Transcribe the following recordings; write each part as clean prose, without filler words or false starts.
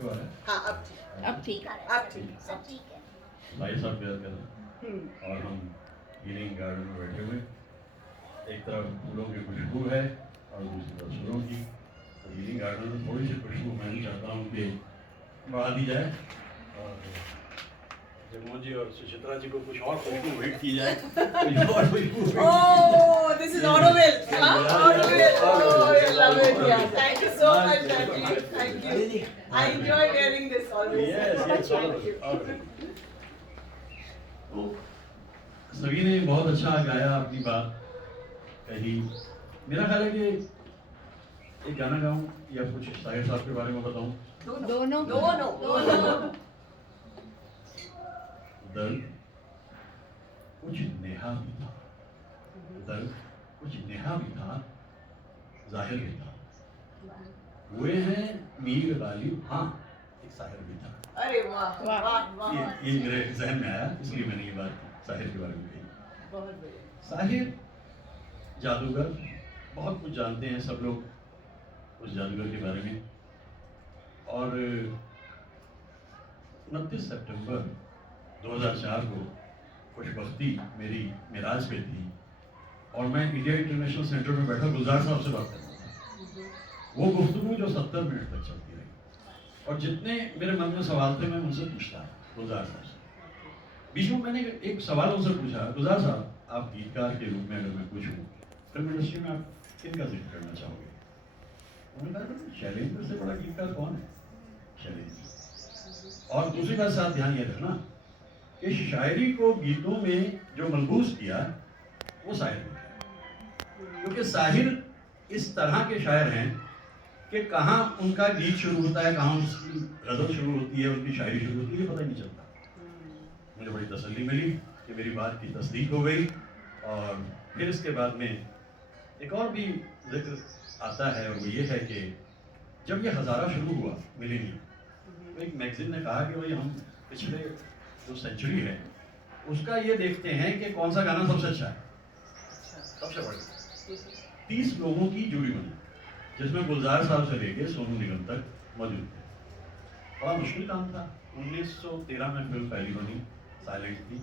को आ रहा है? हाँ अब ठीक है, अब ठीक है। भाई साहब प्यार कर रहे हैं और हम हीलिंग गार्डन में बैठे हुए, एक तरफ फूलों की खुशबू है और दूसरी तरफ सुरों की। तो हीलिंग गार्डन में थोड़ी सी खुशबू मैं भी चाहता हूँ कि बढ़ा दी जाए और जगमोहन जी और सुचित्रा जी को कुछ और खुशबू भेंट की जाए। कुछ और खुशबू भेंट की जाए। Oh, this is Auroville. Auroville. Oh, I love it. Yeah. Thank you so much, Rajiv. Thank you. I enjoy wearing this always. Yes, yes, Thank you. तो सभी ने बहुत अच्छा गाया, अपनी बात कही। मेरा ख्याल है कि एक गाना गाऊं या कुछ साहिर साहब के बारे में बताऊं? दोनों। दर्द कुछ नेहा भी था, दर्द कुछ नेहा भी था, जाहिर भी था। हुए हैं मीर गालिब, हाँ एक साहिर भी था। अरे वाह वाह वाह। ये मेरे जहन में आया, इसलिए मैंने ये बात साहिर के बारे में कही। बहुत बढ़िया। साहिर जादूगर, बहुत कुछ जानते हैं सब लोग उस जादूगर के बारे में। और 29 सितंबर 2004 को खुशबख्ती मेरी मेराज पे थी और मैं इंडिया इंटरनेशनल सेंटर में बैठा गुलजार साहब से बात कर रहा था। वो गुफ्तगू जो 70 मिनट तक चलती रही और जितने मेरे मन में सवाल थे मैं उनसे पूछता गुलजार साहब से। बीच में मैंने एक सवाल उनसे पूछा, गुलजार साहब आप गीतकार के रूप में अगर मैं पूछूं फिल्म इंडस्ट्री में आप किनका जिक्र करना चाहोगे? उन्होंने कहा शैलेंद्र से बड़ा गीतकार कौन है? शैलेंद्र। और दूसरी बात साथ ध्यान ये रखना कि शायरी को गीतों में जो मलबूस किया वो साहिर ने किया, क्योंकि साहिर इस तरह के शायर हैं कि कहाँ उनका गीत शुरू होता है, कहाँ उनकी गज़ल शुरू होती है, उनकी शायरी शुरू होती है, पता ही नहीं चलता। मुझे बड़ी तसल्ली मिली कि मेरी बात की तस्दीक हो गई। और फिर इसके बाद में एक और भी जिक्र आता है और वो ये है कि जब ये हज़ारा शुरू हुआ मिलेनियम, तो एक मैगजीन ने कहा कि भाई हम पिछले जो सेंचुरी है उसका ये देखते हैं कि कौन सा गाना सबसे अच्छा है, सबसे बढ़िया। 30 लोगों की जूरी बनी जिसमें गुलजार साहब से लेके सोनू निगम तक मौजूद थे। बड़ा मुश्किल काम था। 1913 में फिल्म पहली बनी, साइलेंट थी,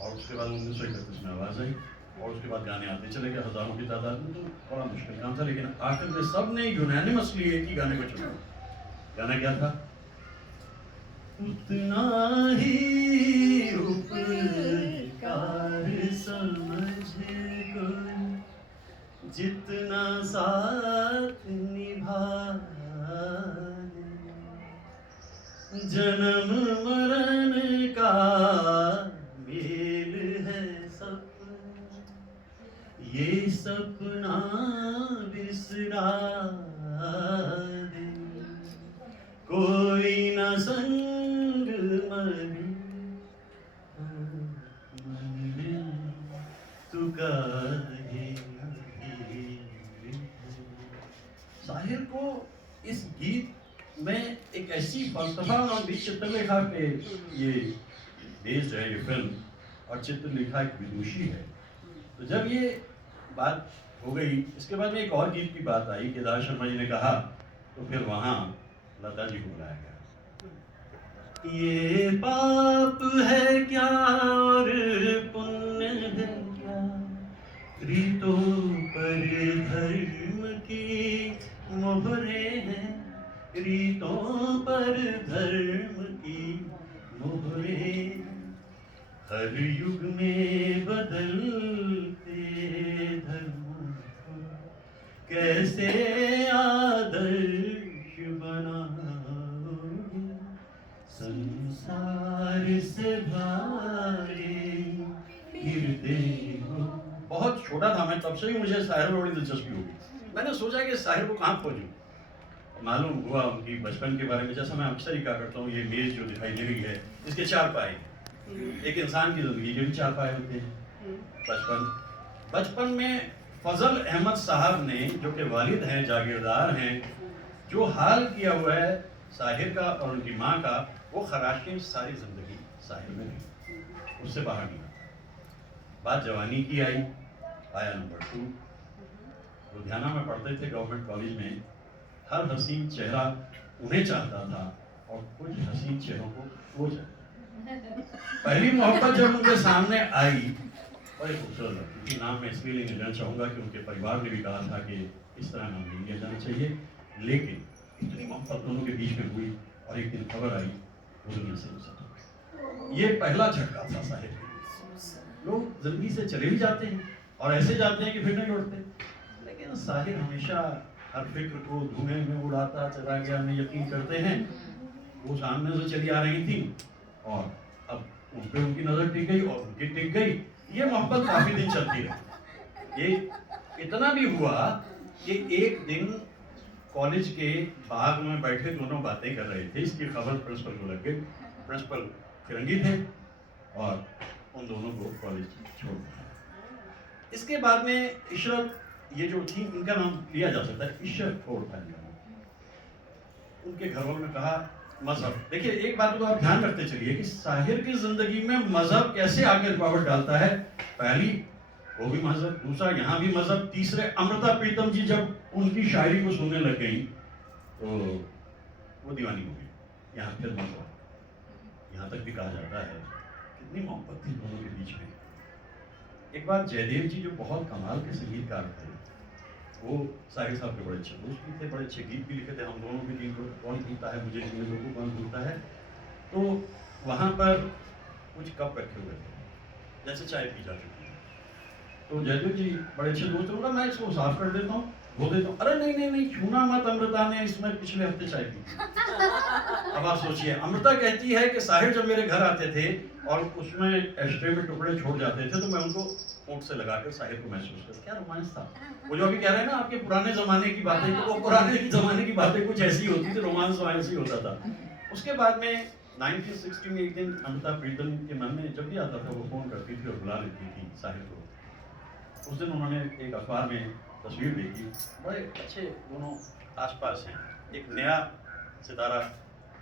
और उसके बाद 1931 में आवाज़ आई और उसके बाद गाने आते चले गए हज़ारों की तादाद में। तो बड़ा मुश्किल काम था, लेकिन आखिर में सब ने यूनानिमसली एक ही गाने को चुना। गाना क्या था? उतना ही उपकार समझ को जितना साथ निभाने, जन्म मरण का मेल है सपना, ये सपना बिसरा दे, कोई न संग मरे तू काहे। साहिर को इस गीत में एक ऐसी फलसफा और चित्रलेखा पे ये बेस्ड है ये फिल्म, और चित्रलेखा एक विदुषी है। तो जब ये बात हो गई, इसके बाद में एक और गीत की बात आई, केदार शर्मा जी ने कहा, तो फिर वहाँ लता जी को बुलाया गया। ये पाप है क्या और पुण्य है क्या, रीतों पर धर्म की मोहरें हैं, रीतों पर धर्म की मोहरें, हर युग में बदलते धर्मों को कैसे आदर्श बनाओगे, संसार से भारे फिरते हो। बहुत छोटा था मैं, तब से ही मुझे साहिर में बड़ी दिलचस्पी होगी। मैंने सोचा कि साहिर को कहाँ खोजूं। मालूम हुआ उनकी बचपन के बारे में, जैसा मैं अक्सर ही कहा करता हूँ, ये मेज जो दिखाई दे रही है इसके 4 पाए। एक इंसान की जिंदगी के भी 4 पाए होते हैं। बचपन में फजल अहमद साहब ने, जो कि वालिद हैं, जागीरदार हैं, जो हाल किया हुआ है साहिर का और उनकी माँ का, वो खराशें सारी जिंदगी साहिर में नहीं, उससे बाहर नहीं आता। बात जवानी की आई, आया नंबर 2। लुधियाना में पढ़ते थे गवर्नमेंट कॉलेज में। हर हसीन चेहरा उन्हें चाहता था और हसीन चेहरों को वो जाए। पहली मोहब्बत जब उनके सामने आई, बड़े खूबसूरत लगती। उनकी नाम मैं इसलिए नहीं लेना चाहूँगा कि उनके परिवार ने भी कहा था कि इस तरह नाम नहीं लिया जाना चाहिए, लेकिन इतनी मोहब्बत दोनों के बीच में हुई और एक दिन खबर आई वो दुनिया से गुजर। ये पहला झटका था साहिर के लिए। लोग जिंदगी से चले भी जाते हैं और ऐसे जाते हैं कि फिर नहीं लौटते, लेकिन साहिर हमेशा हर फिक्र को धुएं में उड़ाता चला गया। हमें यकीन करते हैं वो सामने से चली आ रही थी और अब उन पे उनकी नजर टिक गई और उनकी टिक गई। ये मोहब्बत काफी दिन चलती रही। ये इतना भी हुआ कि एक दिन कॉलेज के बाग में बैठे दोनों बातें कर रहे थे, इसकी खबर प्रिंसिपल को लग गई। प्रिंसिपल फिरंगी थे और उन दोनों को कॉलेज छोड़ दिया। इसके बाद में इशरत, ये जो थी इनका नाम लिया जा सकता है, इशरत कौर था इनका नाम। उनके घर वालों ने कहा मजहब। देखिए एक बात तो आप ध्यान रखते चलिए कि साहिर की जिंदगी में मजहब कैसे आके रुकावट डालता है। पहली वो भी मजहब, दूसरा यहाँ भी मजहब, तीसरे अमृता प्रीतम जी जब उनकी शायरी को सुनने लग गई तो वो दीवानी हो गई। यहाँ फिर मजहब, यहाँ तक भी कहा जाता है कितनी मोहब्बत थी दोनों के बीच में। एक बार जयदेव जी जो बहुत कमाल के संगीतकार थे, वो साहिर साहब के बड़े अच्छे दोस्त भी थे, बड़े अच्छे गीत भी लिखे थे। हम दोनों के दिन को कौन भूलता है मुझे, जिन लोगों को कौन भूलता है। तो वहाँ पर कुछ कप रखे हुए थे, जैसे चाय पी जा चुकी है। तो जयदेव जी बड़े अच्छे दोस्त थे, बोला मैं इसको साफ कर देता हूँ, धो देता हूँ। अरे नहीं नहीं नहीं, छूना मत, अमृता ने इसमें पिछले हफ्ते चाय पी थी। अब आप सोचिए, अमृता कहती है कि साहिर जब मेरे घर आते थे और उसमें एस्ट्रे में टुकड़े छोड़ जाते थे तो मैं उनको होंठ से लगाकर साहिर को महसूस करता। क्या रोमांस था। वो जो अभी कह रहे हैं ना आपके पुराने जमाने की बातें, तो वो पुराने जमाने की बातें कुछ ऐसी होती थी, रोमांस रोमांस ही होता था। उसके बाद में 1960 में एक दिन अमृता प्रीतम के मन में जब भी आता था वो फोन करती थी और बुला लेती थी साहिर को। उस दिन उन्होंने एक अखबार में तस्वीर देखी, बड़े अच्छे दोनों आसपास हैं। एक नया सितारा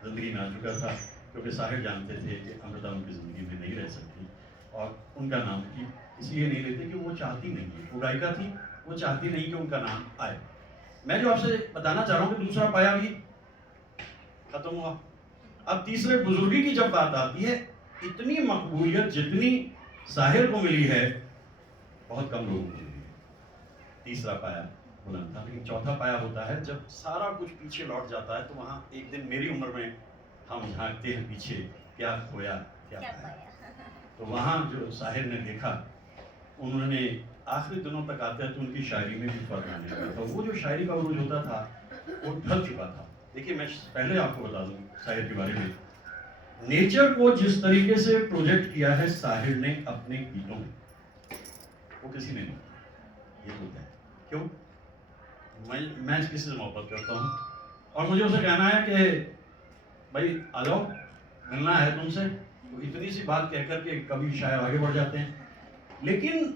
जिंदगी में आ चुका था, क्योंकि साहिर जानते थे कि अमृता उनकी ज़िंदगी में नहीं रह सकती और उनका नाम की इसलिए नहीं लेते कि वो चाहती नहीं है, वो गायिका थी, वो चाहती नहीं कि उनका नाम आए। मैं जो आपसे बताना चाह रहा हूँ कि दूसरा पाया भी खत्म हुआ। अब तीसरे बुजुर्गी की जब बात आती है, इतनी मकबूलियत जितनी साहिर को मिली है बहुत कम लोगों को मिली है। तीसरा पाया बुलंद था, लेकिन चौथा पाया होता है जब सारा कुछ पीछे लौट जाता है। तो वहाँ एक दिन मेरी उम्र में हम झांकते हैं पीछे, क्या खोया क्या पाया। तो वहाँ जो साहिर ने देखा, उन्होंने आखिरी दिनों तक आते हैं तो उनकी शायरी में भी फर्क आने लगा था। वो जो शायरी का उरूज होता था वो ढल चुका था। देखिए मैं पहले आपको बता दूं साहिर के बारे में, नेचर को जिस तरीके से प्रोजेक्ट किया है साहिर ने अपने गीतों में, वो किसी ने नहीं किया। ये होता है क्यों? मैं किसी से मोहब्बत करता हूँ और मुझे उसे कहना है कि भाई आ जाओ, मिलना है तुमसे, तो इतनी सी बात कहकर के कभी शायर आगे बढ़ जाते हैं। लेकिन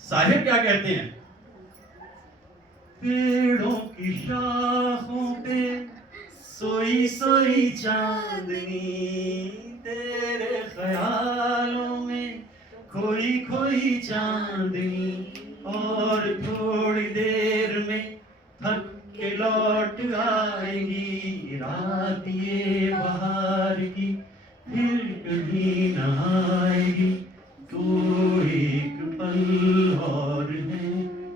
साहिर क्या कहते हैं? पेड़ों की शाखों पे सोई सोई चांदनी, तेरे ख्यालों में खोई खोई चांदनी, और थोड़ी देर में थक के लौट आएगी रात ये बहार की, फिर कभी न आएगी। तो एक पल और है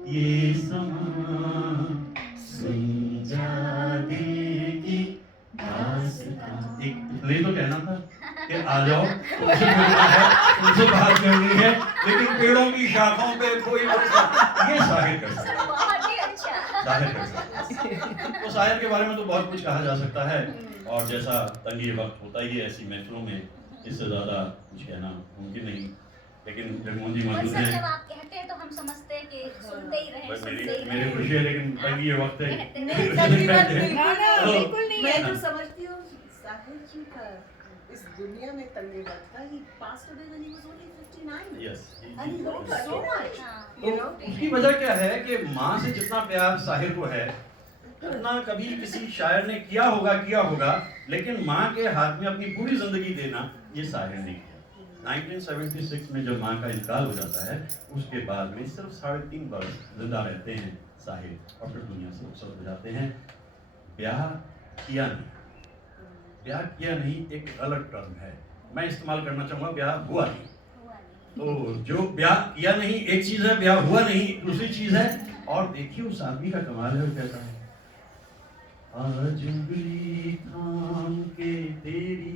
ये समा, सुन जा देगी दास्तां। इसलिए तो कहना था कि आ जाओ, तुमसे मिलना है, तुमसे बात करनी है, लेकिन पेड़ों की शाखाओं पे कोई ये साहिर कर सकता है। साहिर कर सकता है। तो साहिर के बारे में तो बहुत कुछ कहा जा सकता है, और जैसा तंगी वक्त होता ही है ऐसी महफिलों में, इससे ज़्यादा कुछ कहना मुमकिन नहीं। लेकिन जगमोहन जी मौजूद हैं, जब आप कहते हैं तो हम समझते हैं कि सुनते ही रहे, मेरी खुशी है, लेकिन तंगी वक्त है। नहीं, तंगी वक्त बिल्कुल नहीं। मैं तो समझती हूँ साहिर जी का इस दुनिया में तंगी वक्त था। He passed away when he was only 59. Yes. And he wrote so much. You know? उसकी वजह क्या है कि माँ से जितना प्यार साहिर को है उतना कभी किसी शायर ने किया होगा, लेकिन माँ के हाथ में अपनी पूरी जिंदगी देना ये साहिर ने किया। 1976 में जब माँ का इंतकाल हो जाता है, उसके बाद में सिर्फ 3.5 वर्ष जिंदा रहते हैं साहिर और फिर दुनिया से रुखसत हो जाते हैं। ब्याह किया नहीं, ब्याह किया नहीं एक गलत टर्म है, मैं इस्तेमाल करना चाहूँगा ब्याह हुआ नहीं। तो जो ब्याह किया नहीं एक चीज़ है, ब्याह हुआ नहीं दूसरी चीज़ है। और देखिए उस आदमी का कमाल है, वो कहता है आज उंगली थाम के तेरी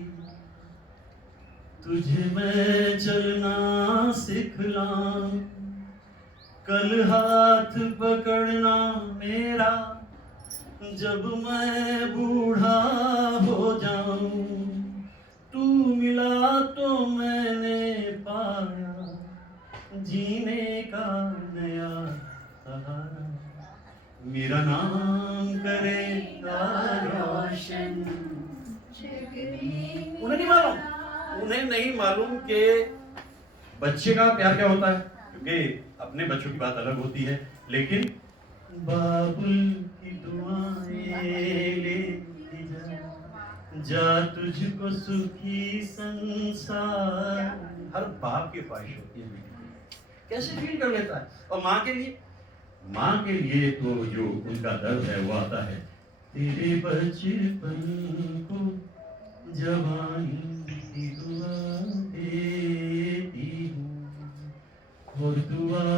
तुझे मैं चलना सिखलाऊं, कल हाथ पकड़ना मेरा जब मैं बूढ़ा हो जाऊं, तू मिला तो मैंने पाया जीने का नया सहारा, मेरा नाम करेगा रोशन। उन्हें नहीं मालूम कि बच्चे का प्यार क्या होता है, क्योंकि अपने बच्चों की बात अलग होती है, लेकिन बाबुल की दुआएं लेके जा तुझको सुखी संसार। हर बाप की ख्वाहिश होती है कैसे फील कर लेता है। और माँ के लिए तो जो उनका दर्द है वो आता है, तेरे बचपन को जवानी की दुआ देती हूँ और दुआ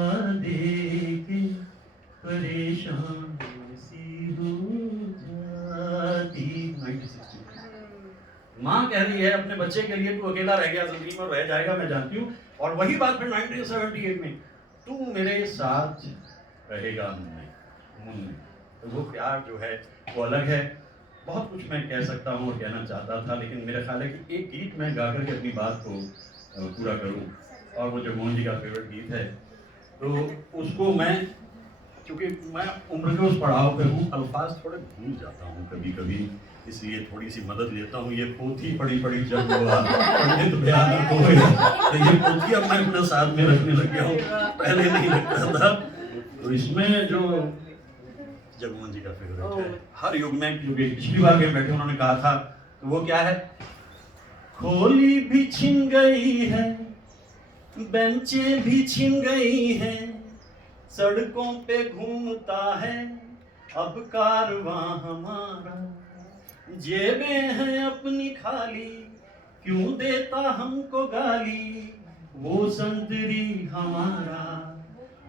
दे के परेशान सी हो जाती। 1960 माँ कह रही है अपने बच्चे के लिए, तू अकेला रह गया जिंदगी में, रह जाएगा मैं जानती हूँ। और वही बात फिर 1978 में, तू मेरे साथ रहेगा मुन्ने। तो वो प्यार जो है वो अलग है। बहुत कुछ मैं कह सकता हूँ और कहना चाहता था, लेकिन मेरा ख्याल है कि एक गीत मैं गा करके अपनी बात को पूरा करूँ। और वो जो मोहन जी का फेवरेट गीत है, तो उसको मैं, क्योंकि मैं उम्र के उस पड़ाव पे हूँ, अल्फाज थोड़े भूल जाता हूँ कभी कभी, इसलिए थोड़ी सी मदद लेता हूँ। ये पोथी पड़ी जब हुआ पंडित भयानक हो गया, तो ये पोथी अब मैं अपने साथ में रखने लग गया हूँ, पहले नहीं लगता था। तो इसमें जो जगमोहन जी का फेवरेट है हर युग में, क्योंकि पिछली बार के बैठे उन्होंने कहा था, तो वो क्या है, खोली भी छिन गई है, बेंचें भी छिन गई हैं, सड़कों पे घूमता है अब कारवां हमारा, जेबें हैं अपनी खाली, क्यों देता हमको गाली, वो संतरी हमारा,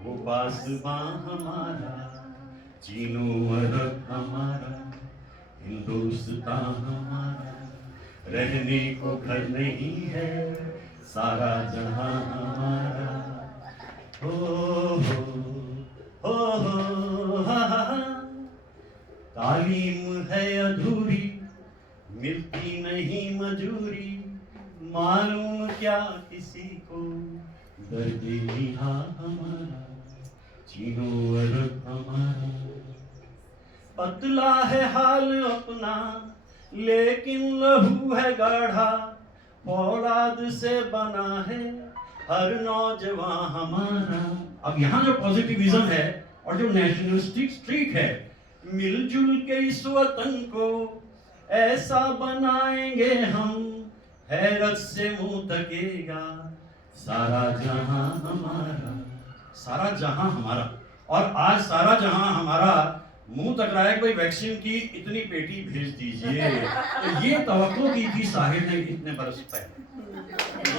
वो बासबां हमारा, चीनो अरब हमारा, हिंदुस्तान हमारा, रहने को घर नहीं है, सारा जहां हमारा। तालीम है अधूरी, मिलती नहीं मजूरी, मालूम क्या किसी को, दर्द यहाँ हमारा, चीनो अरब हमारा। पतला है हाल अपना लेकिन लहू है गाढ़ा, औलाद से बना है हर नौजवान हमारा। अब यहाँ जो पॉजिटिविज्म है और जो नेशनलिस्टिक स्ट्रीक है, मिलजुल के इस वतन को ऐसा बनाएंगे हम, हैरत से मुंह तकेगा सारा जहां हमारा, सारा जहां हमारा। और आज सारा जहां हमारा मुंह तक रहा है कि भाई वैक्सीन की इतनी पेटी भेज दीजिए। तो ये तवक्को की थी साहिर ने इतने बरस पहले,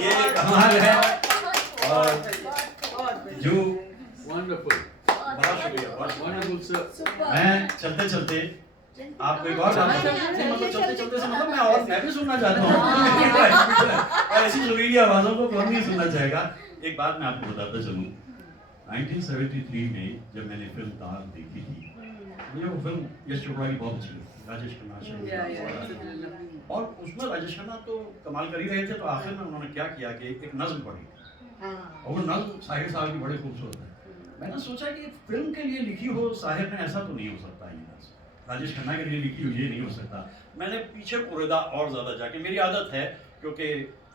ये कमाल है। और जो वंडरफुल, बहुत शुक्रिया, वंडरफुल सर। मैं चलते चलते आपको एक और बात मतलब चलते चलते से मतलब मैं भी सुनना चाहता हूँ। ऐसी सुरीली आवाज़ों को कौन नहीं सुनना चाहेगा। एक बात मैं आपको बताता चलूँ, 1973 में जब मैंने फिल्म ताल देखी थी, मुझे वो फिल्म यश चोपड़ा की बहुत अच्छी लगी, राजेश खन्ना। और उसमें राजेश खन्ना तो कमाल कर ही रहे थे, तो आखिर में उन्होंने क्या किया कि एक नज्म पढ़ी, और वो नज्म साहिर साहब की बड़ी खूबसूरत है। मैंने सोचा कि फिल्म के लिए लिखी हो साहिर ने, ऐसा तो नहीं हो सकता, ये राजेश खन्ना के लिए लिखी हुई ये नहीं हो सकता। मैंने पीछे कुरेदा और ज़्यादा जाके, मेरी आदत है क्योंकि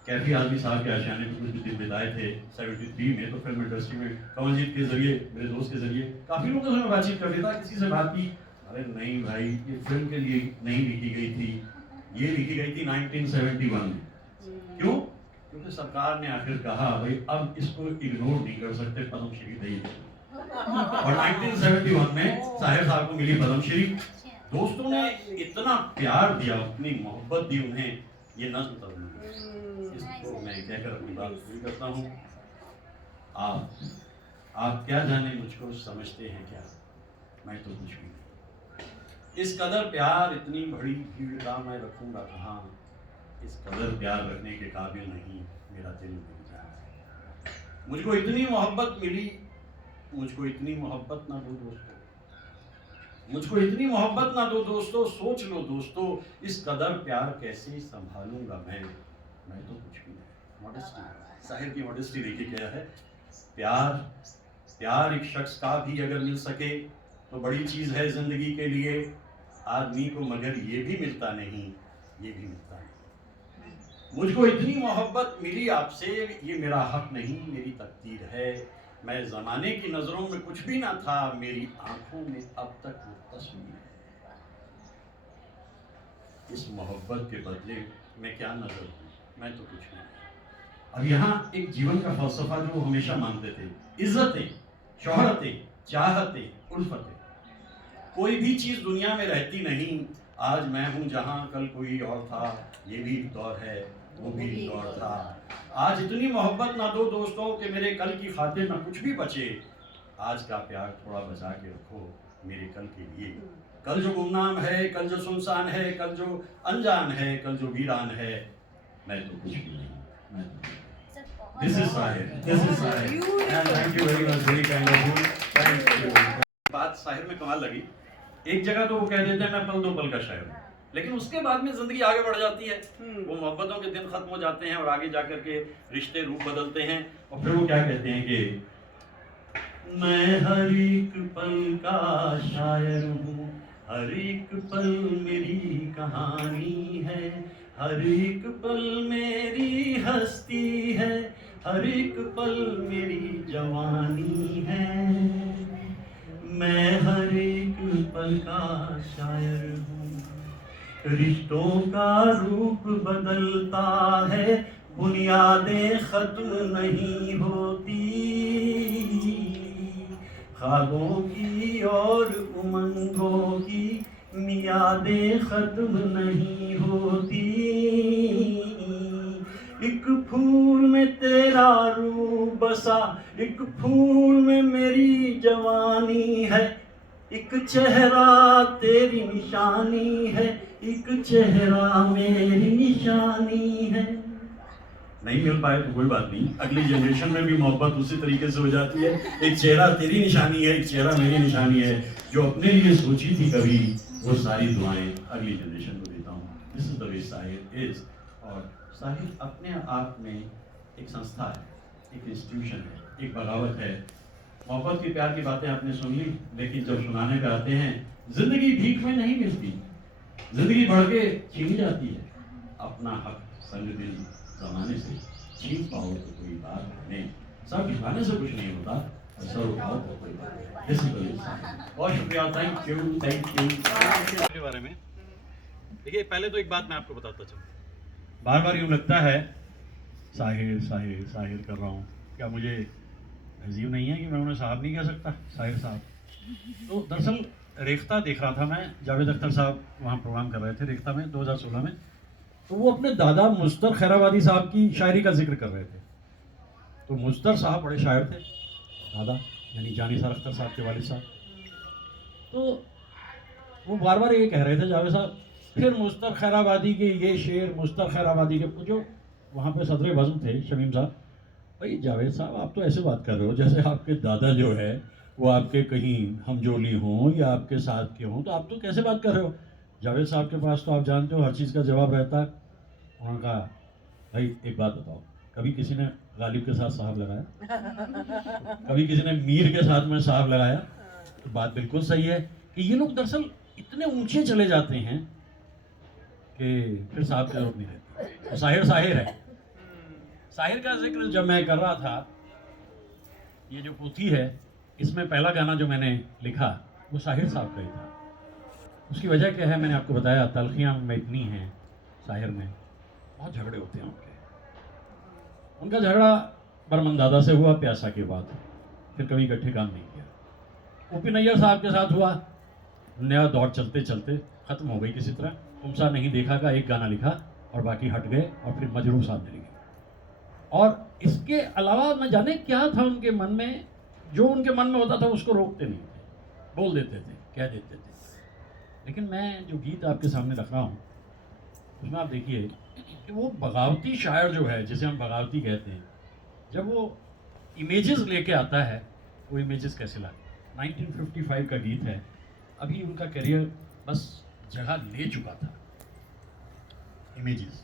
कैफी आदमी साहब के आशियाने में कुछ दिन बिताए थे 73 में, तो फिल्म इंडस्ट्री में कमलजीत के जरिए, मेरे दोस्त के जरिए काफ़ी लोगों से मैं बातचीत कर लेता, किसी से बात की, अरे नहीं भाई ये फिल्म के लिए नहीं लिखी गई थी, ये लिखी गई थी 1971 में। क्यों? क्योंकि सरकार ने आखिर कहा भाई अब इसको इग्नोर नहीं कर सकते, पद्मश्री दी। और 1971 में साहिर साहब को मिली पद्मश्री, दोस्तों ने इतना प्यार दिया, इतनी मोहब्बत दी उन्हें, ये नज्म तब इसको मैं कहकर अपनी बात पूरी करता हूँ। आप क्या जाने मुझको समझते हैं क्या, मैं तो कुछ भी नहीं। इस कदर प्यार इतनी बड़ी भीड़ का मैं रखूंगा कहाँ, इस कदर प्यार रखने के काबिल नहीं मेरा दिल मिल जाए। मुझको इतनी मोहब्बत मिली, मुझको इतनी मोहब्बत ना दो दोस्तों, मुझको इतनी मोहब्बत ना दो दोस्तों, सोच लो दोस्तों इस कदर प्यार कैसे संभालूंगा मैं तो कुछ भी नहीं। मॉडेस्टी, साहिर की मॉडेस्टी देखिए क्या है। प्यार एक शख्स का भी अगर मिल सके तो बड़ी चीज है जिंदगी के लिए आदमी को, मगर ये भी मिलता नहीं, ये भी मिलता नहीं। मुझको इतनी मोहब्बत मिली आपसे, ये मेरा हक नहीं मेरी तकदीर है। मैं जमाने की नजरों में कुछ भी ना था, मेरी आंखों में अब तक वो तस्वीर है। इस मोहब्बत के बदले मैं क्या नजर हूँ, मैं तो कुछ नहीं। अब यहाँ एक जीवन का फलसफा जो हमेशा मानते थे, इज्जतें, शोहरतें, चाहतें, उल्फतें, कोई भी चीज दुनिया में रहती नहीं। आज मैं हूँ जहाँ कल कोई और था, ये भी एक दौर है, वो भी एक दौर था। आज इतनी मोहब्बत ना दो दोस्तों कि मेरे कल की खातिर ना कुछ भी बचे। आज का प्यार थोड़ा बचा के रखो मेरे कल के लिए। कल जो गुमनाम है, कल जो सुनसान है, कल जो अनजान है, कल जो वीरान है, मैं तो कुछ भी नहीं, मैं तो This is Sahir. This is Sahir. And thank you very much, very kind of you. Thank you. बात साहिर में कमाल लगी। एक जगह तो वो कह देते हैं मैं पल दो पल का शायर हूँ, लेकिन उसके बाद में जिंदगी आगे बढ़ जाती है। वो मोहब्बतों के दिन खत्म हो जाते हैं और आगे जाकर के रिश्ते रूप बदलते हैं। और फिर वो क्या कहते हैं कि मैं हर एक पल का शायर हूँ, हर एक पल मेरी कहानी है, हर एक पल मेरी हस्ती है, हर एक पल मेरी जवानी है। मैं हर एक पल का शायर हूँ। रिश्तों का रूप बदलता है, बुनियादें खत्म नहीं होती। ख्वाबों की और उमंगों की मियादें खत्म नहीं होती। एक फूल में तेरा रूप बसा, एक फूल में मेरी जवानी है, एक चेहरा तेरी निशानी है, एक चेहरा मेरी निशानी है। नहीं मिल पाए तो कोई बात नहीं, अगली जनरेशन में भी मोहब्बत उसी तरीके से हो जाती है। एक चेहरा तेरी निशानी है, एक चेहरा मेरी निशानी है। जो अपने लिए सोची थी कभी, वो सारी दुआएं अगली जनरेशन को देता हूँ। This is the way Sahir is. और साहिर अपने आप में एक संस्था है, एक इंस्टीट्यूशन है, एक बगावत है। मोहब्बत की प्यार की बातें आपने सुन ली, लेकिन जब सुनाने पे आते हैं, जिंदगी भीख में नहीं मिलती, जिंदगी बढ़ के छीन जाती है। अपना हक संग दिल जमाने से छीन पाओ तो कोई बात नहीं, सब दिखाने से कुछ नहीं होता, सर उठाओ तो कोई बात नहीं। बहुत शुक्रिया, थैंक यू, थैंक यू। के बारे में देखिए, पहले तो एक बात मैं आपको बताता चलूँ, बार बार यूँ लगता है साहिर साहिर साहिर कर रहा हूँ, क्या मुझे तहजीब नहीं है कि मैं उन्हें साहब नहीं कह सकता, साहिर साहब। तो दरअसल रेख्ता देख रहा था मैं, जावेद अख्तर साहब वहाँ प्रोग्राम कर रहे थे रेख्ता में 2016 में, तो वो अपने दादा मुश्तर खैराबादी साहब की शायरी का जिक्र कर रहे थे। तो मुश्तर साहब बड़े शायर थे, दादा यानी जानिसार अख्तर साहब के वालिद साहब। तो वो बार बार ये कह रहे थे जावेद साहब, फिर मुश्तर खैराबादी के ये शेर, मुश्तर खैराबादी के जो वहाँ पे सदर वज़्न थे शमीम साहब, भाई जावेद साहब आप तो ऐसे बात कर रहे हो जैसे आपके दादा जो है वो आपके कहीं हमजोली हों या आपके साथ के हों, तो आप तो कैसे बात कर रहे हो। जावेद साहब के पास तो आप जानते हो हर चीज़ का जवाब रहता है। उन्होंने कहा भाई एक बात बताओ, कभी किसी ने गालिब के साथ साहब लगाया, कभी किसी ने मीर के साथ में साहब लगाया? तो बात बिल्कुल सही है कि ये लोग दरअसल इतने ऊंचे चले जाते हैं कि फिर साहब की जरूरत नहीं रहती। तो साहिर साहिर है। साहिर का जिक्र जब मैं कर रहा था, ये जो पोथी है इसमें पहला गाना जो मैंने लिखा वो साहिर साहब का ही था। उसकी वजह क्या है मैंने आपको बताया, तलखियाँ में इतनी हैं साहिर में, बहुत झगड़े होते हैं उनका झगड़ा बरमंदादा से हुआ प्यासा के बाद, फिर कभी इकट्ठे काम नहीं किया। ओपी नैयर साहब के साथ हुआ, नया दौर चलते चलते ख़त्म हो गई किसी तरह। तुमसा नहीं देखा का एक गाना लिखा और बाकी हट गए और फिर मजरूह साहब मिल गए। और इसके अलावा न जाने क्या था उनके मन में, जो उनके मन में होता था उसको रोकते नहीं थे, बोल देते थे, कह देते थे। लेकिन मैं जो गीत आपके सामने रख रहा हूँ उसमें आप देखिए कि वो बगावती शायर जो है, जिसे हम बगावती कहते हैं, जब वो इमेजेस लेके आता है, वो इमेजेस कैसे लाते। 1955 का गीत है, अभी उनका करियर बस जगह ले चुका था। इमेजेस।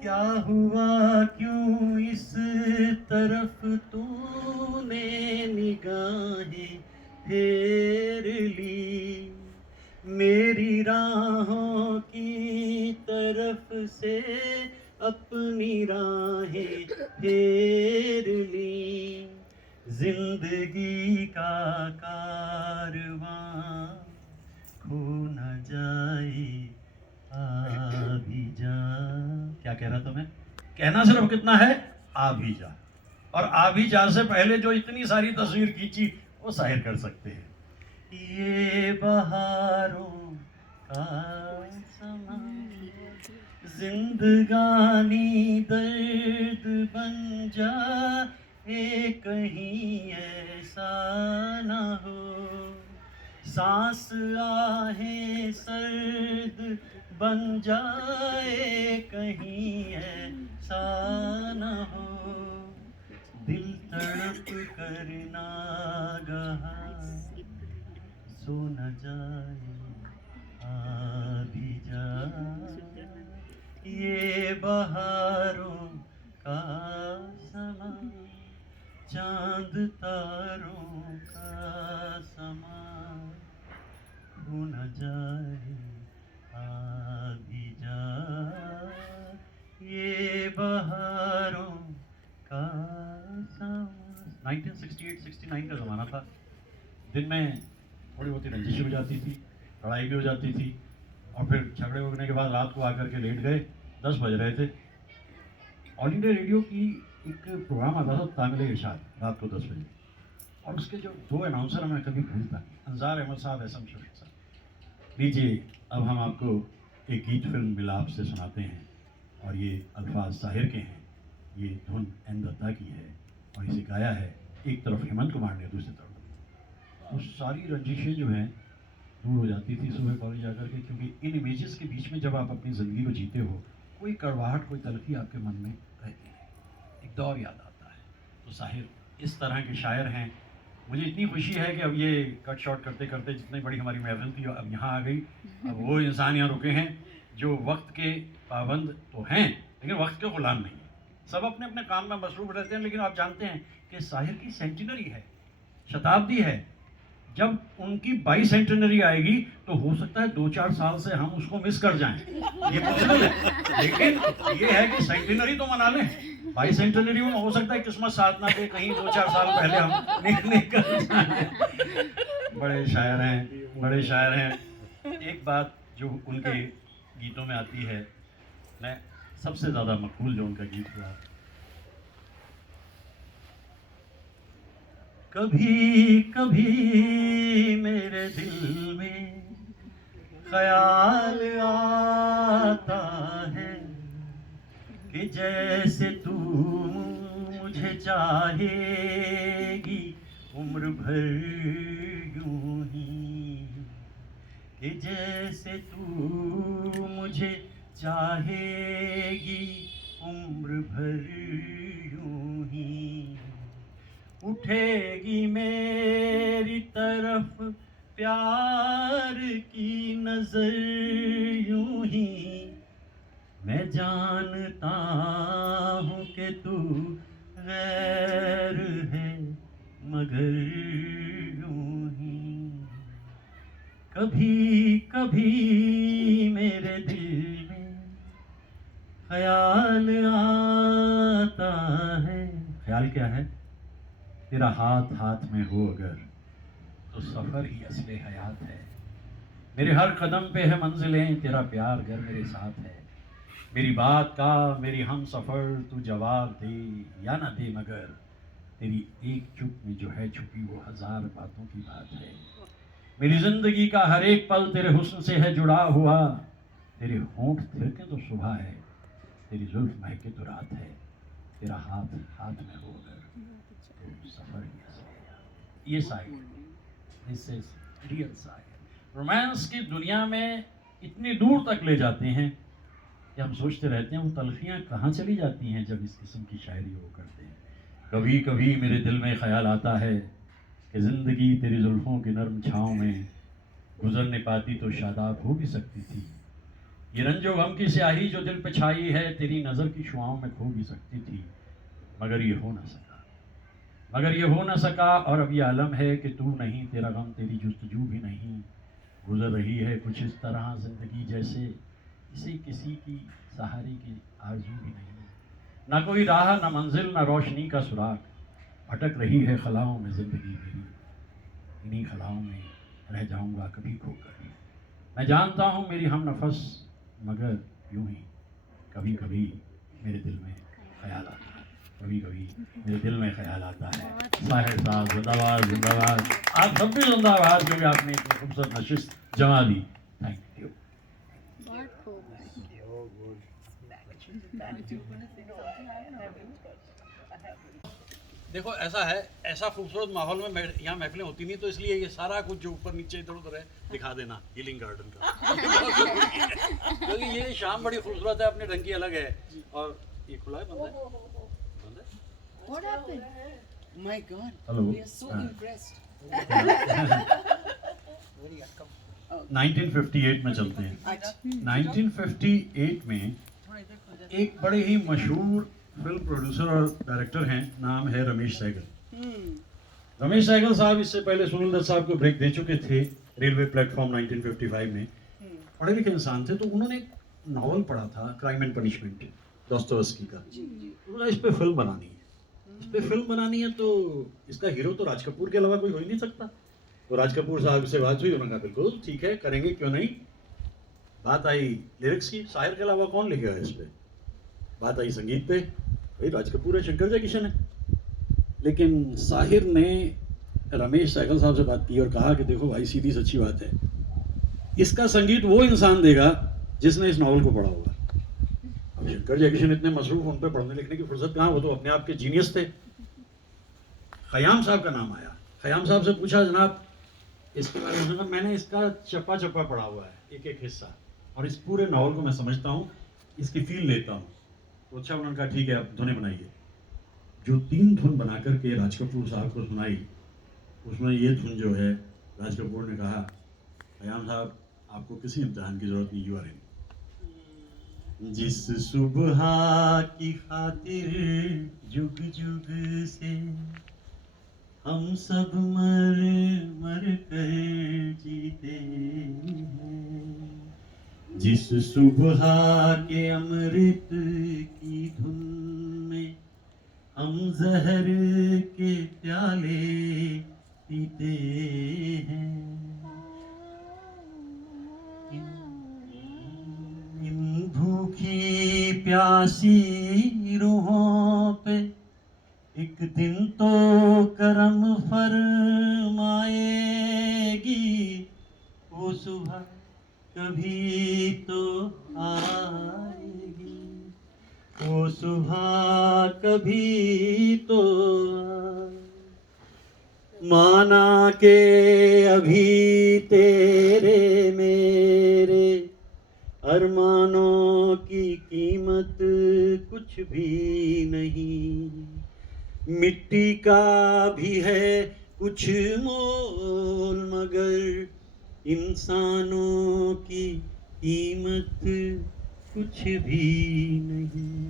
क्या हुआ क्यों इस तरफ तूने निगाहें फेर ली, मेरी राहों की तरफ से अपनी राहें फेर ली। जिंदगी का कारवां खो न जाए आ भी जा। क्या कह रहा था मैं? कहना सिर्फ कितना है, आ भी जा। और आ भी जा से पहले जो इतनी सारी तस्वीर खींची वो साहिर कर सकते हैं। ये बहारों का समा, जिंदगानी दर्द बन जाए, कहीं ऐसा ना हो, सांस आहें सर्द बन जाए, कहीं ऐसा न हो, दिल तड़प कर नागहा सो न जाए आ भी जा। ये बहारों का समा, चांद तारों का समा, हो न जाए आ भी जा। ये बहारों का समा। 1968-69 का ज़माना था। दिन में थोड़ी बहुत रंजिश हो जाती थी, लड़ाई भी हो जाती थी, और फिर झगड़े होने के बाद रात को आकर के लेट गए। 10 बज रहे थे। ऑल इंडिया रेडियो की एक प्रोग्राम आता था तामिल इरशाद, रात को 10 बजे, और उसके जो 2 अनाउंसर मैं कभी भूलता नहीं, अंजार अहमद साहब, एसएम शफीक साहब। लीजिए अब हम आपको एक गीत फिल्म मिलाप से सुनाते हैं, और ये अल्फाज साहिर के हैं, ये धुन एन दत्ता की है, और इसे गाया है एक तरफ हेमंत कुमार ने, दूसरी तरफ। तो सारी रंजिशें जो हैं दूर हो जाती थी सुबह कॉलेज आकर के, क्योंकि इन इमेजेस के बीच में जब आप अपनी ज़िंदगी को जीते हो, कोई कड़वाहट, कोई तलखी आपके मन में रहती है, एक दौर याद आता है। तो साहिर इस तरह के शायर हैं। मुझे इतनी खुशी है कि अब ये कट शॉट करते करते जितनी बड़ी हमारी महफिल थी अब यहाँ आ गई। अब वो इंसान यहाँ रुके हैं जो वक्त के पाबंद तो हैं, लेकिन वक्त के ग़ुलाम नहीं हैं। सब अपने अपने काम में मसरूफ़ रहते हैं, लेकिन आप जानते हैं कि साहिर की सेंटिनरी है, शताब्दी है। जब उनकी 22 सेंटिनरी आएगी तो हो सकता है 2-4 साल से हम उसको मिस कर जाएं, ये पॉसिबल है। लेकिन ये है कि सेंटिनरी तो मना लें। 22 सेंटिनरी में हो सकता है किस्मत साथ ना दे, कहीं 2-4 साल पहले हम निकल जाएं। बड़े शायर हैं, बड़े शायर हैं। एक बात जो उनके गीतों में आती है, मैं सबसे ज़्यादा मकबूल जो उनका गीत हुआ, कभी कभी मेरे दिल में ख्याल आता है कि जैसे तू मुझे चाहेगी उम्र भर यूं ही, कि जैसे तू मुझे चाहेगी उम्र भर यूं ही, उठेगी मेरी तरफ प्यार की नजर यूं ही, मैं जानता हूँ कि तू गैर है मगर यूं ही, कभी कभी मेरे दिल में ख्याल आता है। ख्याल क्या है? तेरा हाथ हाथ में हो अगर तो सफ़र ही असले हयात है, मेरे हर कदम पे है मंजिलें, तेरा प्यार घर मेरे साथ है, मेरी बात का मेरी हम सफ़र तू जवाब दे या ना दे, मगर तेरी एक चुप में जो है छुपी वो 1000 बातों की बात है। मेरी जिंदगी का हर एक पल तेरे हुस्न से है जुड़ा हुआ, तेरे होंठ थिरके तो सुबह है, तेरी जुल्फ महके तो रात है, तेरा हाथ हाथ में हो अगर तो सफर ही असली है। ये side, this is real side. Romance की दुनिया में इतनी दूर तक ले जाते हैं कि हम सोचते रहते हैं वो तलखियाँ कहाँ चली जाती हैं जब इस किस्म की शायरी वो करते हैं। कभी कभी मेरे दिल में ख्याल आता है कि ज़िंदगी तेरी जुल्फ़ों की नरम छाँव में गुजरने पाती तो शादाब हो भी सकती थी। ये रंजो गम की स्याही जो दिल पे छाई है तेरी नज़र की शुआओं में खो भी सकती थी, मगर ये हो ना सका, मगर ये हो ना सका। और अब ये आलम है कि तू नहीं, तेरा गम, तेरी जुस्तजू भी नहीं। गुजर रही है कुछ इस तरह ज़िंदगी जैसे इसे किसी की सहारे की आरज़ू भी नहीं। ना कोई राह, ना मंजिल, ना रोशनी का सुराग, भटक रही है खलाओं में ज़िंदगी मेरी। इन्हीं खलाओं में रह जाऊंगा कभी खोकर। मैं जानता हूँ मेरी हम नफस, मगर यूं ही कभी कभी मेरे दिल में ख्याल आता है, कभी कभी मेरे दिल में ख्याल आता है। साहिर साहब जिंदाबाद, जिंदाबाद। आप सब भी जिंदाबाद क्योंकि आपने इतनी खूबसूरत नशिस्त जमा दी। Thank you. देखो ऐसा है, ऐसा खूबसूरत माहौल में यहाँ महफिलें होती नहीं, तो इसलिए ये सारा कुछ जो ऊपर नीचे इधर उधर है दिखा देना हीलिंग गार्डन का। क्योंकि ये शाम बड़ी खूबसूरत है, अपने ढंग की अलग है। और ये खुला है, बंद है? बंद है? What happened? My God. Hello. We are so impressed. 1958 में चलते हैं। अच्छा। 1958 में एक बड़े ही मशहूर फिल्म प्रोड्यूसर और डायरेक्टर हैं, नाम है रमेश सहगल। रमेश सहगल साहब इससे पहले सुनील दत्त साहब को ब्रेक दे चुके थे रेलवे प्लेटफॉर्म 1955 में। पढ़े लिखे इंसान थे, तो उन्होंने एक नावल पढ़ा था क्राइम एंड पनिशमेंट दोस्तोयेवस्की का। उन्होंने इस पे फिल्म बनानी है, इस पे फिल्म बनानी है, तो इसका हीरो तो राज कपूर के अलावा कोई हो ही नहीं सकता। तो राज कपूर साहब से बात हुई, उन्होंने कहा बिल्कुल ठीक है करेंगे, क्यों नहीं। बात आई लिरिक्स की, शायर के अलावा कौन लिखेगा इस पे। बात आई संगीत पे, भाई राज कपूर है, शंकर जयकिशन है। लेकिन साहिर ने रमेश सहगल साहब से बात की और कहा कि देखो भाई सीधी सच्ची बात है, इसका संगीत वो इंसान देगा जिसने इस नावल को पढ़ा होगा। अब शंकर जयकिशन इतने मसरूफ, उन पर पढ़ने लिखने की फुर्सत कहाँ, वो तो अपने आप के जीनियस थे। खयाम साहब का नाम आया, खयाम साहब से पूछा जनाब इसके बारे में, सुना मैंने इसका चप्पा चप्पा पढ़ा हुआ है, एक एक हिस्सा, और इस पूरे नावल को मैं समझता हूँ, इसकी फील लेता हूँ। तो अच्छा उन्होंने कहा ठीक है आप धुनें बनाइए। जो 3 धुन बना करके राज कपूर साहब को सुनाई, उसमें ये धुन जो है, राज कपूर ने कहा खयाम साहब आपको किसी इम्तिहान की जरूरत नहीं, यू आर इन। जिस सुबह की खातिर जुग जुग से हम सब मर मर कर जीते हैं, जिस सुबह के अमृत की धुन में हम जहर के प्याले पीते हैं, इन भूखी प्यासी रूहों पे एक दिन तो करम फरमाएगी, वो सुबह कभी तो आएगी, वो सुबह कभी तो माना के अभी तेरे मेरे अरमानों की कीमत कुछ भी नहीं, मिट्टी का भी है कुछ मोल मगर इंसानों की कीमत कुछ भी नहीं।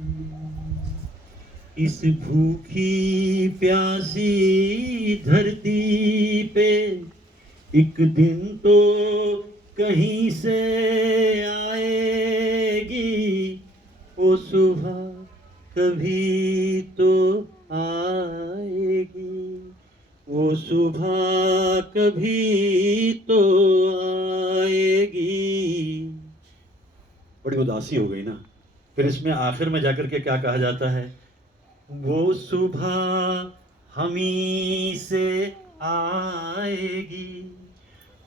इस भूखी प्यासी धरती पे एक दिन तो कहीं से आएगी, वो सुबह कभी तो आएगी, वो सुबह कभी तो आएगी। बड़ी उदासी हो गई ना। फिर इसमें आखिर में जाकर के क्या कहा जाता है, वो सुबह हम ही से आएगी,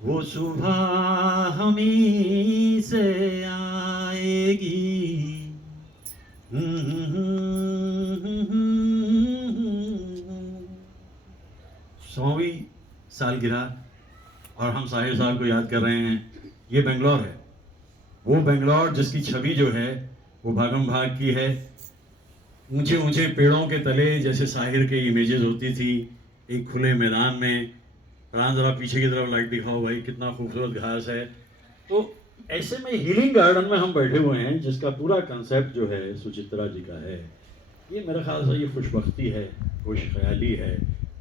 वो सुबह हमी से आएगी। 100वीं सालगिरह और हम साहिर साहब को याद कर रहे हैं। ये बेंगलोर है, वो बेंगलोर जिसकी छवि जो है वो भागम भाग की है। ऊंचे ऊंचे पेड़ों के तले जैसे साहिर के इमेजेस होती थी, एक खुले मैदान में। रान जरा पीछे की तरफ लाइट दिखाओ भाई, कितना खूबसूरत घास है। तो ऐसे में हीलिंग गार्डन में हम बैठे हुए हैं, जिसका पूरा कंसेप्ट जो है सुचित्रा जी का है। ये मेरे ख्याल से ये खुशबख्ती है, खुश ख्याली है,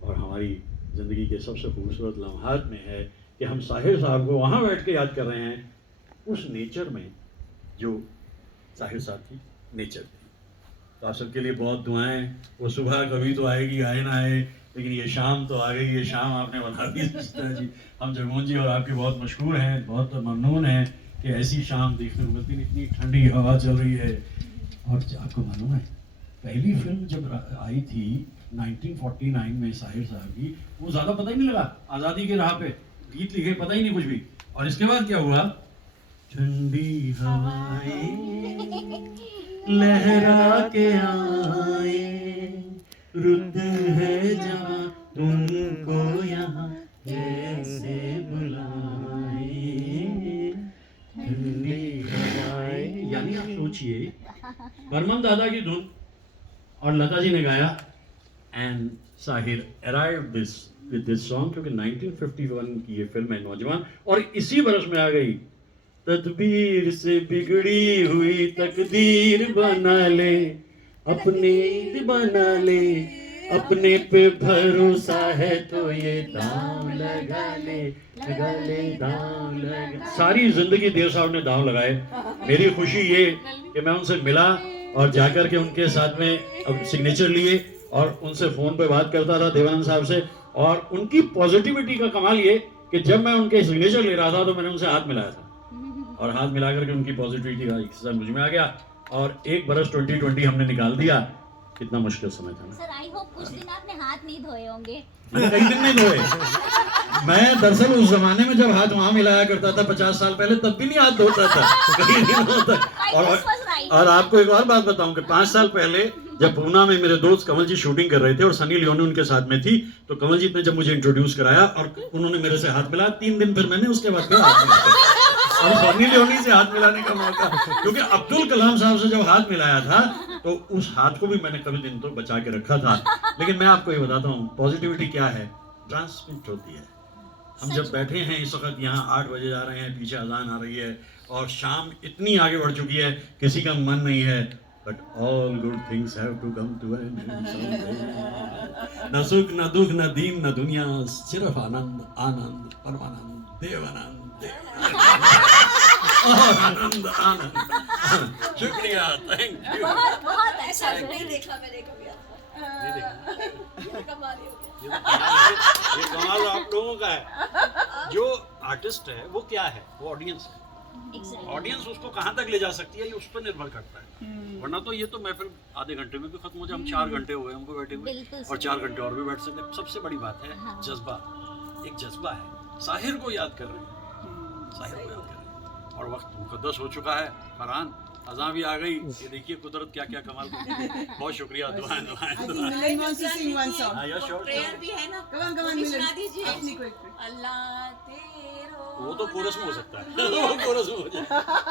और हमारी ज़िंदगी के सबसे खूबसूरत लम्हात में है कि हम साहिर साहब को वहाँ बैठ के याद कर रहे हैं, उस नेचर में जो साहिर साहब की नेचर थी। तो आप सबके लिए बहुत दुआएं। वो सुबह कभी तो आएगी, आए ना आए, लेकिन ये शाम तो आ गई। ये शाम आपने बना दी सुचित्रा जी। हम जगमोहन जी और आपके बहुत मशहूर हैं, बहुत ममनून हैं कि ऐसी शाम देखने को मिलती। इतनी ठंडी हवा चल रही है। और आपको मालूम है, पहली फिल्म जब आई थी 1949 में साहिर साहब की, वो ज़्यादा पता ही नहीं लगा। आज़ादी के राह पे गीत लिखे, पता ही नहीं कुछ भी। और इसके बाद क्या हुआ? ठंडी हवाएं लहरा के आए, रुत है जहाँ तुमको यहाँ कैसे बुलाए, ठंडी हवाएं। यानी आप सोचिए, बर्मन दादा की धुन और लता जी ने गाया, and Sahir arrived with this song, क्योंकि 1951 की ये फिल्म है नौजवान, और इसी बरस में आ गई तदबीर से बिगड़ी हुई तकदीर बना ले, अपने बना ले, अपने पे भरोसा है तो ये दांव लगा ले, लगा ले दांव लगा। सारी जिंदगी देव साहब ने दांव लगाए। मेरी खुशी ये कि मैं उनसे मिला और जाकर के उनके साथ में अब सिग्नेचर लिए और उनसे फ़ोन पे बात करता था देवानंद साहब से। और उनकी पॉजिटिविटी का कमाल ये कि जब मैं उनके सिग्नेचर ले रहा था तो मैंने उनसे हाथ मिलाया था, और हाथ मिला करके उनकी पॉजिटिविटी का एक मुझ में आ गया, और एक बरस 2020 हमने निकाल दिया। कितना मुश्किल समय था ना सर। आई होप कुछ दिन आपने हाथ नहीं धोए होंगे। मैंने कई दिन नहीं धोए। मैं दरअसल उस जमाने में जब हाथ वहां मिलाया करता था 50 साल पहले, तब भी नहीं हाथ धोता था कई दिनों तक। और आपको एक और बात बताऊं कि 5 साल पहले जब पूना में मेरे दोस्त कमल जी शूटिंग कर रहे थे और सनी लियोनी उनके साथ में थी, तो कमल जीत ने जब मुझे इंट्रोड्यूस कराया और उन्होंने मेरे से हाथ मिलाया, 3 दिन फिर मैंने उसके बाद फिर हाथ मिलाया। और सनी लियोनी से हाथ मिलाने का मौका, क्योंकि अब्दुल कलाम साहब से जब हाथ मिलाया था तो उस हाथ को भी मैंने कभी दिन तो बचा के रखा था। लेकिन मैं आपको ये बताता हूँ, पॉजिटिविटी क्या है, ट्रांसमिट होती है। हम जब बैठे हैं इस वक्त यहाँ 8 बजे जा रहे हैं, पीछे अजान आ रही है और शाम इतनी आगे बढ़ चुकी है, किसी का मन नहीं है, but all good things have to come to an end. न सुख न दुख न दीन न दुनिया, सिर्फ आनंद आनंद परमानंद देवानंद और आनंद आनंद। शुक्रिया, थैंक यू। बहुत अच्छा नहीं देखा मैंने कभी ये कमाल ही हो गया। ये कमाल आप लोगों का है। जो आर्टिस्ट है वो क्या है, वो ऑडियंस है। ऑडियंस उसको कहाँ तक ले जा सकती है ये उस पर निर्भर करता है। वरना तो ये तो महफिल आधे घंटे में भी खत्म हो जाए। हम 4 घंटे हुए हमको बैठे हुए, और 4 घंटे और भी बैठ सकते। सबसे बड़ी बात है जज्बा। एक जज्बा है, साहिर को याद कर रहे हैं, साहिर को याद कर रहे हैं। और वक्त मुकद्दस हो चुका है, फरहान अज़ां भी आ गई। ये देखिए कुदरत क्या क्या कमाल करती है। बहुत शुक्रिया। दुआएं दुआएं Milan wants to sing one song. हाँ, yes, sure, Prayer sure। भी है ना? Come on, Milan. सुना दीजिए। अपनी कोई अल्लाह तेरो वो तो कोरस में हो सकता है। वो कोरस में हो जाए,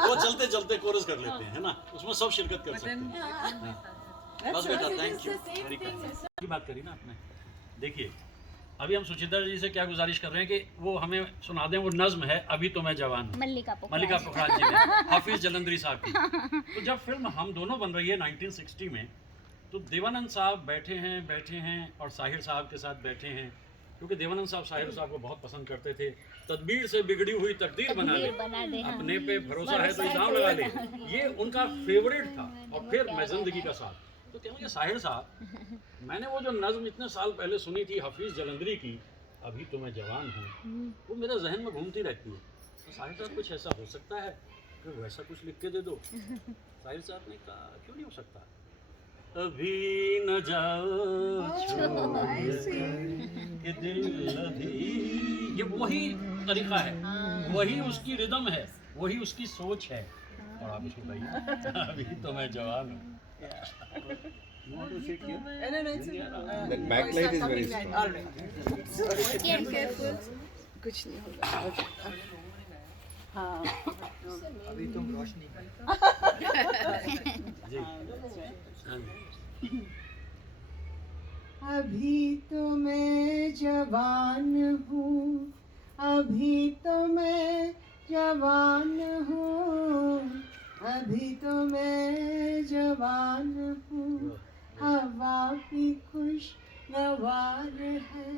वो चलते चलते कोरस कर लेते हैं, है ना, उसमें सब शिरकत कर सकते हैं। बस बेटा, थैंक यू वेरी मच। की बात करी ना आपने, देखिए अभी हम सुचित्रा जी से क्या गुजारिश कर रहे हैं कि वो हमें सुना दें। वो नज्म है अभी तो मैं जवान हूँ, मल्लिका पोखराज जी ने, हाफिज जलंधरी साहब की। तो जब फिल्म हम दोनों बन रही है 1960 में, तो देवानंद साहब बैठे हैं और साहिर साहब के साथ बैठे हैं, क्योंकि देवानंद साहब साहिर साहब को बहुत पसंद करते थे। तदबीर से बिगड़ी हुई तकदीर बना ले, अपने पे भरोसा है तो इल्जाम लगा ले, ये उनका फेवरेट था। और फिर मैं जिंदगी का साथ। तो कहेंगे साहिर साहब, मैंने वो जो नज्म इतने साल पहले सुनी थी हफीज़ जलंधरी की, अभी तो मैं जवान हूँ, वो मेरे जहन में घूमती रहती है। तो साहिर साहब कुछ ऐसा हो सकता है कि वैसा कुछ लिख के दे दो। साहिर साहब ने कहा क्यों नहीं हो सकता, अभी न जाओ छोड़ के दिल अभी। ये वही तरीका है, वही उसकी रिदम है, वही उसकी सोच है। और आप इसको कहिए अभी तो मैं जवान हूँ। You want to sit here? No, it's That backlight is very strong. all right. Careful. कुछ नहीं होगा. Okay. हाँ. अभी तुम रोशनी अभी तो मैं जवान हूँ, अभी तो मैं जवान हूँ, अभी तो मैं जवान हूँ। हवा भी खुश गवार है,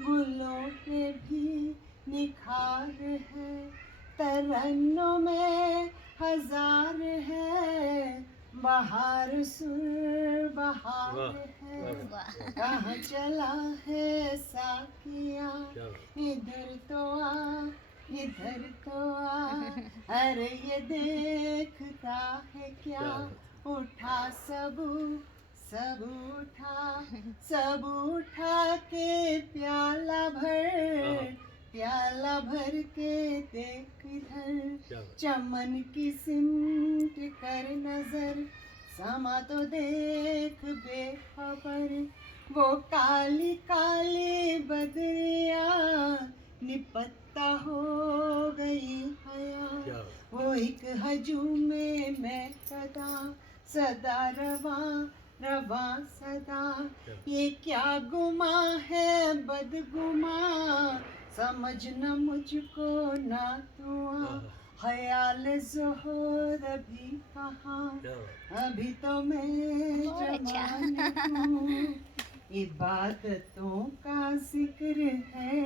गुलों के भी निखार है, तरन्नों में हजार है, बहार सुर बहार है। कहाँ चला है साकिया, इधर तो आ, इधर तो आ, अरे ये देखता है क्या, उठा सब उठा के प्याला भर के देख इधर, चमन की सिमट कर नजर, समा तो देख बेखबर, वो काली काली बदरिया निपत्ता हो गई हया, वो एक हजूम में मैं सदा रवा सदा, ये क्या गुमा है बदगुमा, समझ न मुझको ना तुआ, ख्याल ज़ोहर अभी कहाँ, अभी तो मैं जवान हूँ। इबादतों का जिक्र है,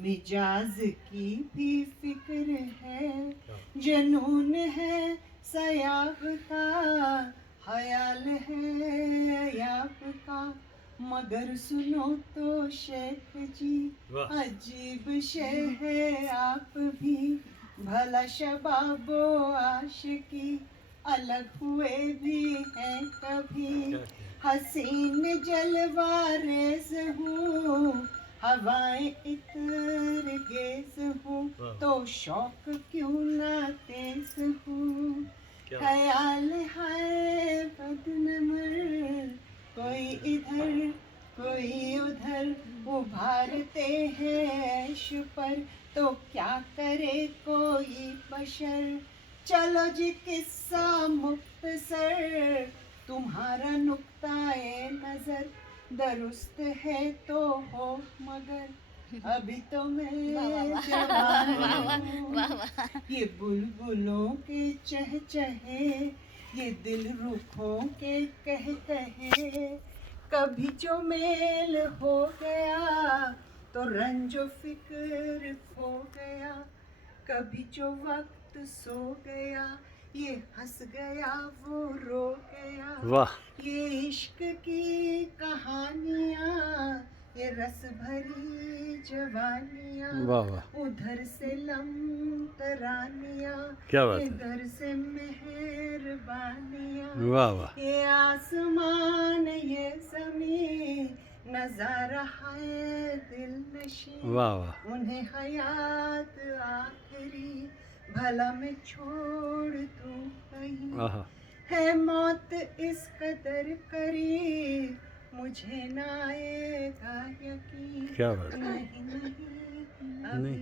मिजाज की भी फिक्र है, जनून है सयाब का, ख्याल है अयाब का, मगर सुनो तो शेख जी, अजीब शे है आप भी, भला शबाबो आशिकी अलग हुए भी हैं कभी, हसीन जलवारेज हूँ, हवाएं इतर गेज हूँ, तो शौक क्यों ना तेज हूँ, ख्याल है बदनमर, कोई इधर कोई उधर, उभारते हैं ऐश पर, तो क्या करे कोई बशर, चलो जी किस्सा मुख्तसर, तुम्हारा नुक्ताए नजर दुरुस्त है तो हो, मगर अभी तो मैं जवान हूँ। ये बुलबुलों के चहचहे, ये दिल रुखों के कहे, कभी जो मेल हो गया तो रंजो फिक्र खो गया, कभी जो वक्त सो गया, ये हंस गया वो रो गया। वाह, ये इश्क की कहानियाँ, ये रस भरी जवानियाँ, वाह वाह, उधर से लम तरानियाँ, क्या बात है, इधर से मेहरबानियाँ, वाह वाह, ये आसमान ये ज़मीन, नज़ारा है दिल नशीं, वाह वाह, उन्हें हयात आखिरी भला मैं छोड़ दूँ कहीं, आहा, है मौत इस कदर करीब, मुझे ना आएगा यकीन, क्या बात है, नहीं अभी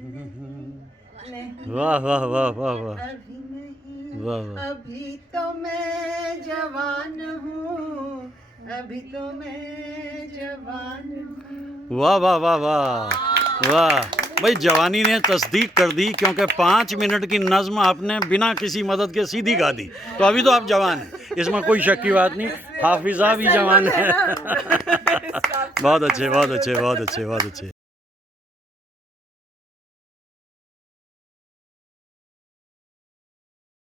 नहीं, वाह वाह वाह वाह वाह, अभी नहीं, वाह वाह, अभी तो मैं जवान हूँ, अभी तो मैं जवान हूँ। वाह वाह वाह वाह वाह। भाई जवानी ने तस्दीक कर दी, क्योंकि 5 मिनट की नज़्म आपने बिना किसी मदद के सीधी गा दी, तो अभी तो आप जवान हैं, इसमें कोई शक की बात नहीं। हाफिज़ा भी जवान है। बहुत अच्छे बहुत अच्छे बहुत अच्छे बहुत अच्छे।